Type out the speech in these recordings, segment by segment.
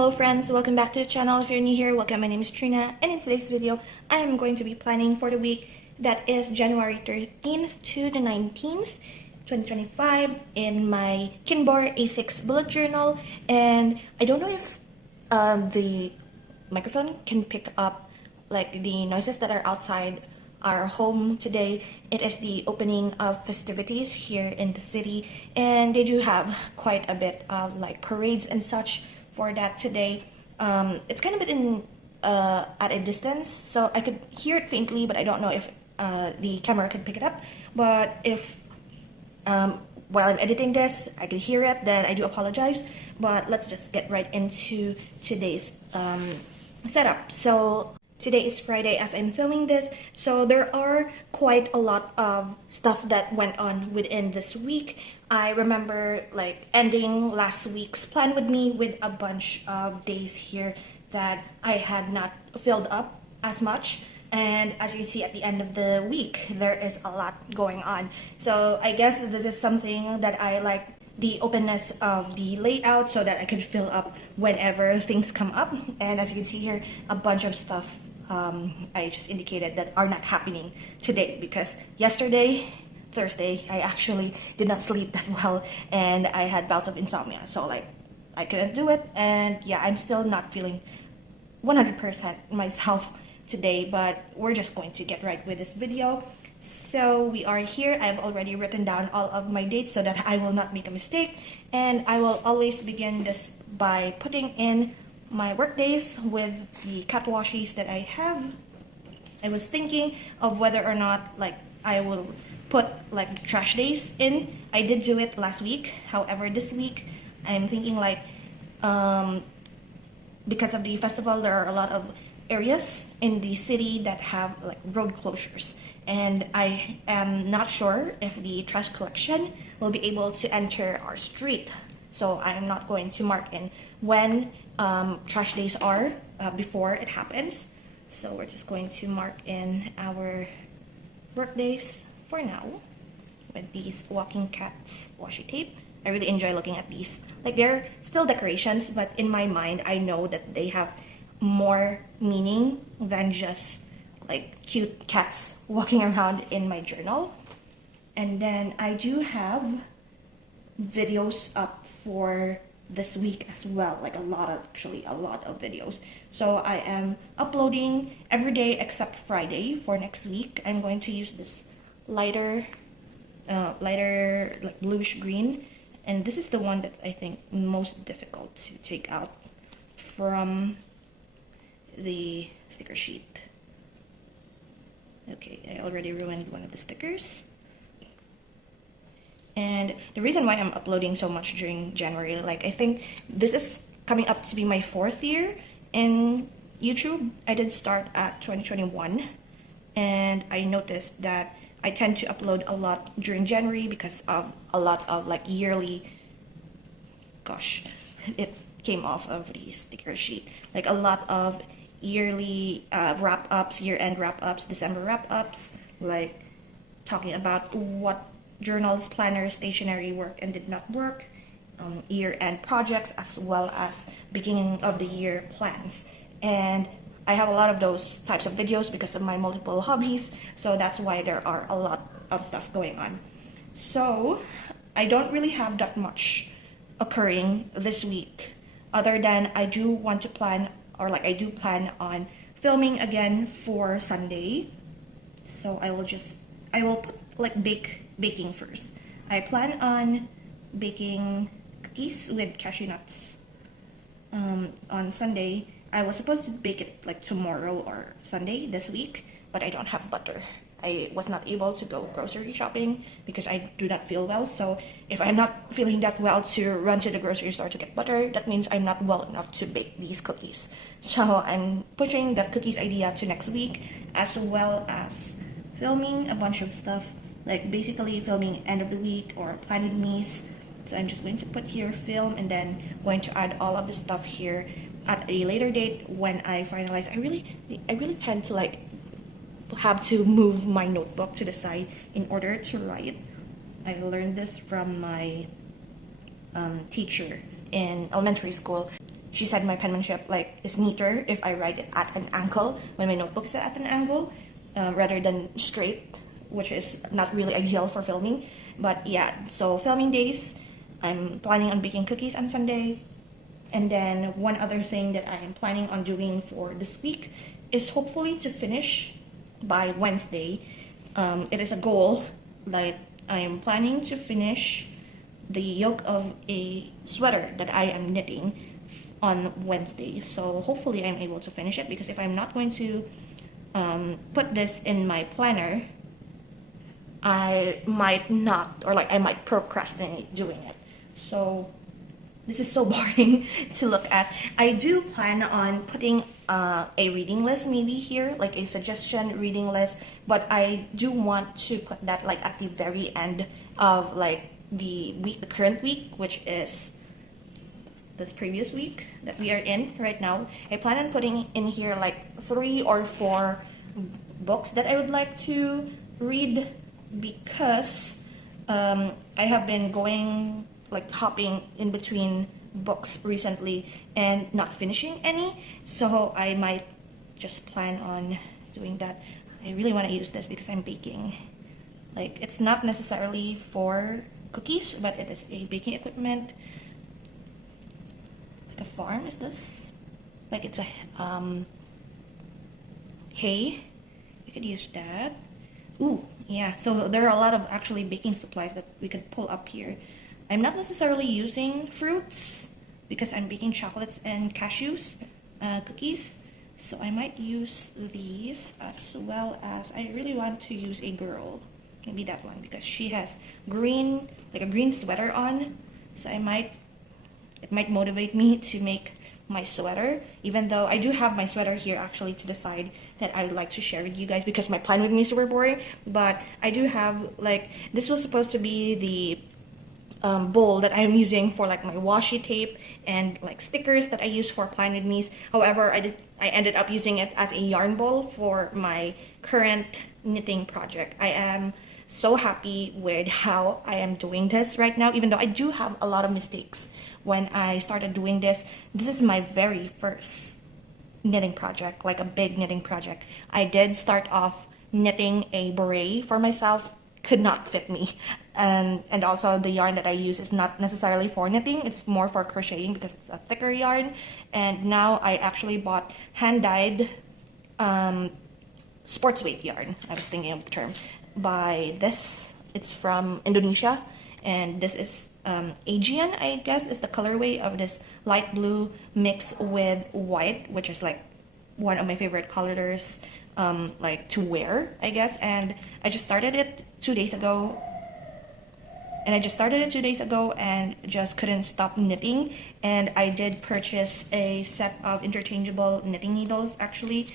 Hello friends, welcome back to the channel. If you're new here, welcome. My name is Trina, and in today's video, I am going to be planning for the week that is January 13th to the 19th, 2025 in my Kinbor A6 bullet journal. And I don't know if the microphone can pick up like the noises that are outside our home today. It is the opening of festivities here in the city, and they do have quite a bit of like parades and such for that today. It's kind of in at a distance, so I could hear it faintly, but I don't know if the camera could pick it up. But if while I'm editing this I could hear it, then I do apologize. But let's just get right into today's setup. So today is Friday as I'm filming this, so there are quite a lot of stuff that went on within this week. I remember like ending last week's plan with me with a bunch of days here that I had not filled up as much. And as you can see at the end of the week, there is a lot going on. So I guess this is something that I like, the openness of the layout, so that I could fill up whenever things come up. And as you can see here, a bunch of stuff I just indicated that are not happening today, because yesterday, Thursday, I actually did not sleep that well and I had bouts of insomnia, so like I couldn't do it. And yeah, I'm still not feeling 100% myself today, but we're just going to get right with this video. So we are here. I've already written down all of my dates so that I will not make a mistake, and I will always begin this by putting in my work days with the cat washies that I have. I was thinking of whether or not like I will put like trash days in. I did do it last week. However, this week I'm thinking like because of the festival, there are a lot of areas in the city that have like road closures, and I am not sure if the trash collection will be able to enter our street. So I am not going to mark in when trash days are before it happens. So we're just going to mark in our work days for now with these walking cats washi tape. I really enjoy looking at these. Like, they're still decorations, but in my mind I know that they have more meaning than just like cute cats walking around in my journal. And then I do have videos up for this week as well, like a lot of videos. So I am uploading every day except Friday for next week. I'm going to use this lighter like bluish green, and this is the one that I think most difficult to take out from the sticker sheet. Okay, I already ruined one of the stickers. And the reason why I'm uploading so much during January, like I think this is coming up to be my 4th year in YouTube. I did start at 2021, and I noticed that I tend to upload a lot during January because of a lot of like yearly, gosh, it came off of the sticker sheet, like a lot of yearly wrap-ups, year-end wrap-ups, December wrap-ups, like talking about what journals, planners, stationery work and did not work, year-end projects, as well as beginning of the year plans. And I have a lot of those types of videos because of my multiple hobbies, so that's why there are a lot of stuff going on. So I don't really have that much occurring this week, other than I do want to plan, or like I do plan on filming again for Sunday. So I will put like baking first. I plan on baking cookies with cashew nuts on Sunday. I was supposed to bake it like tomorrow or Sunday this week, but I don't have butter. I was not able to go grocery shopping because I do not feel well. So if I'm not feeling that well to run to the grocery store to get butter, that means I'm not well enough to bake these cookies. So I'm pushing the cookies idea to next week, as well as filming a bunch of stuff, like basically filming end of the week or plan with me's. So I'm just going to put here film, and then going to add all of the stuff here at a later date when I finalize. I really tend to like have to move my notebook to the side in order to write. I learned this from my teacher in elementary school. she said my penmanship like is neater if I write it at an angle when my notebook is at an angle, rather than straight, which is not really ideal for filming. But yeah, so filming days, I'm planning on baking cookies on Sunday. And then one other thing that I am planning on doing for this week is hopefully to finish by Wednesday. It is a goal, like I am planning to finish the yoke of a sweater that I am knitting on Wednesday. So hopefully I'm able to finish it, because if I'm not going to put this in my planner, I might not, or like I might procrastinate doing it. So this is so boring to look at. I do plan on putting a reading list maybe here, like a suggestion reading list, but I do want to put that like at the very end of like the week, the current week, which is this previous week that we are in right now. I plan on putting in here like 3 or 4 books that I would like to read, because I have been going like hopping in between books recently and not finishing any, so I might just plan on doing that. I really want to use this because I'm baking. Like, it's not necessarily for cookies, but it is a baking equipment. Like a farm is this? Like it's a hay. You could use that. Ooh, yeah, so there are a lot of actually baking supplies that we could pull up here. I'm not necessarily using fruits because I'm baking chocolates and cashews cookies. So I might use these, as well as I really want to use a girl. Maybe that one, because she has green, like a green sweater on. So it might motivate me to make my sweater, even though I do have my sweater here actually to the side that I would like to share with you guys, because my plan with me is super boring. But I do have, like, this was supposed to be the bowl that I'm using for like my washi tape and like stickers that I use for Plan With Me's. However, I ended up using it as a yarn bowl for my current knitting project. I am so happy with how I am doing this right now, even though I do have a lot of mistakes when I started doing this. This is my very first knitting project, like a big knitting project. I did start off knitting a beret for myself, could not fit me, and also the yarn that I use is not necessarily for knitting, it's more for crocheting because it's a thicker yarn. And now I actually bought hand-dyed sports weight yarn, I was thinking of the term, by this. It's from Indonesia, and this is Aegean, I guess, is the colorway of this light blue mixed with white, which is like one of my favorite colors like to wear, I guess. And I just started it 2 days ago, and just couldn't stop knitting. And I did purchase a set of interchangeable knitting needles actually,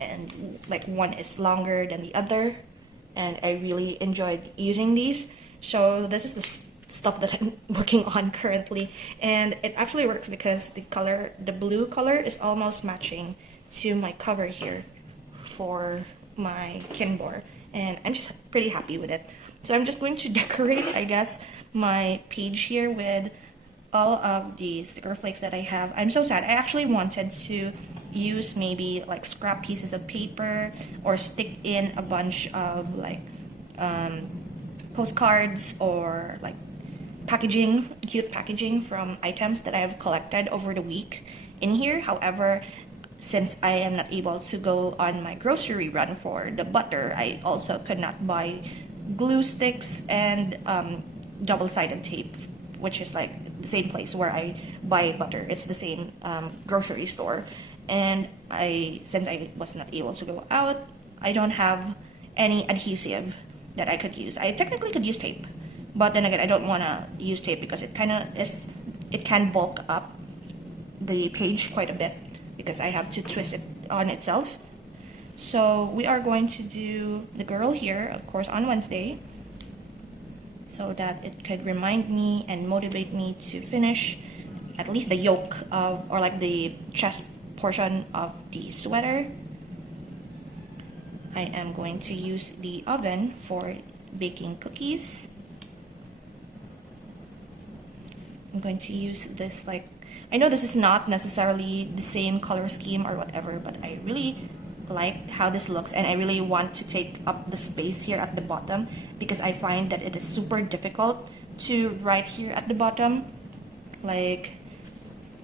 and like one is longer than the other, and I really enjoyed using these. So this is the stuff that I'm working on currently, and it actually works because the blue color is almost matching to my cover here for my Kinbor, and I'm just pretty happy with it. So I'm just going to decorate, I guess, my page here with all of the sticker flakes that I have. I'm so sad. I actually wanted to use maybe like scrap pieces of paper or stick in a bunch of like postcards or like packaging, cute packaging from items that I have collected over the week in here. However, since I am not able to go on my grocery run for the butter, I also could not buy glue sticks and double-sided tape, which is like the same place where I buy butter. It's the same grocery store. And since I was not able to go out, I don't have any adhesive that I could use. I technically could use tape, but then again, I don't want to use tape because it can bulk up the page quite a bit because I have to twist it on itself. So we are going to do the girl here, of course, on Wednesday, so that it could remind me and motivate me to finish at least the yoke of, or like the chest portion of the sweater. I am going to use the oven for baking cookies. I'm going to use this like I know this is not necessarily the same color scheme or whatever, but I really like how this looks, and I really want to take up the space here at the bottom because I find that it is super difficult to write here at the bottom. Like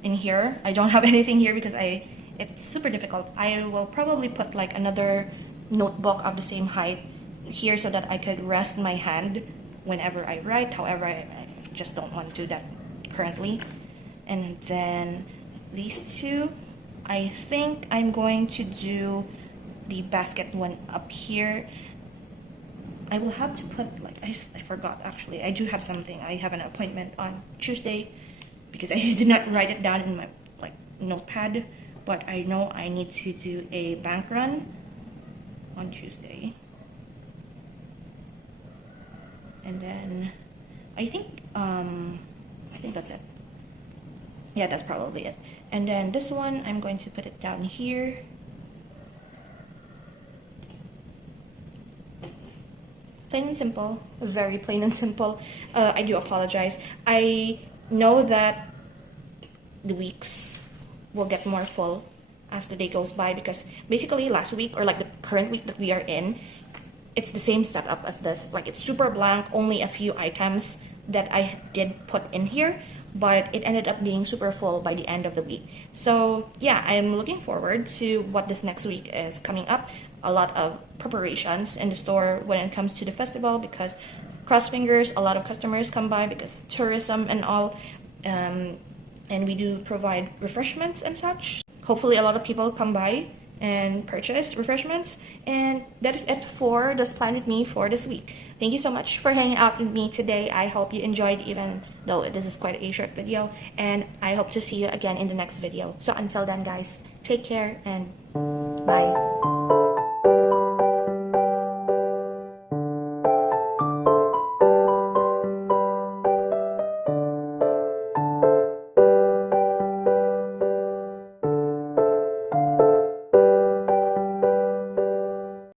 in here, I don't have anything here because it's super difficult. I will probably put like another notebook of the same height here so that I could rest my hand whenever I write. However, I just don't want to do that currently. And then these two, I think I'm going to do the basket one up here. I will have to put like, I forgot actually, I do have something. I have an appointment on Tuesday because I did not write it down in my like notepad, but I know I need to do a bank run on Tuesday. And then I think that's it. Yeah, that's probably it. And then this one, I'm going to put it down here. Plain and simple, very plain and simple. I do apologize. I know that the weeks will get more full as the day goes by because basically last week, or like the current week that we are in, it's the same setup as this. Like it's super blank, only a few items that I did put in here, but it ended up being super full by the end of the week. So yeah, I'm looking forward to what this next week is coming up. A lot of preparations in the store when it comes to the festival because cross fingers, a lot of customers come by because tourism and all, and we do provide refreshments and such. Hopefully a lot of people come by and purchase refreshments, and that is it for this plan with me for this week. Thank you so much for hanging out with me today. I hope you enjoyed, even though this is quite a short video, and I hope to see you again in the next video. So until then guys, take care and bye.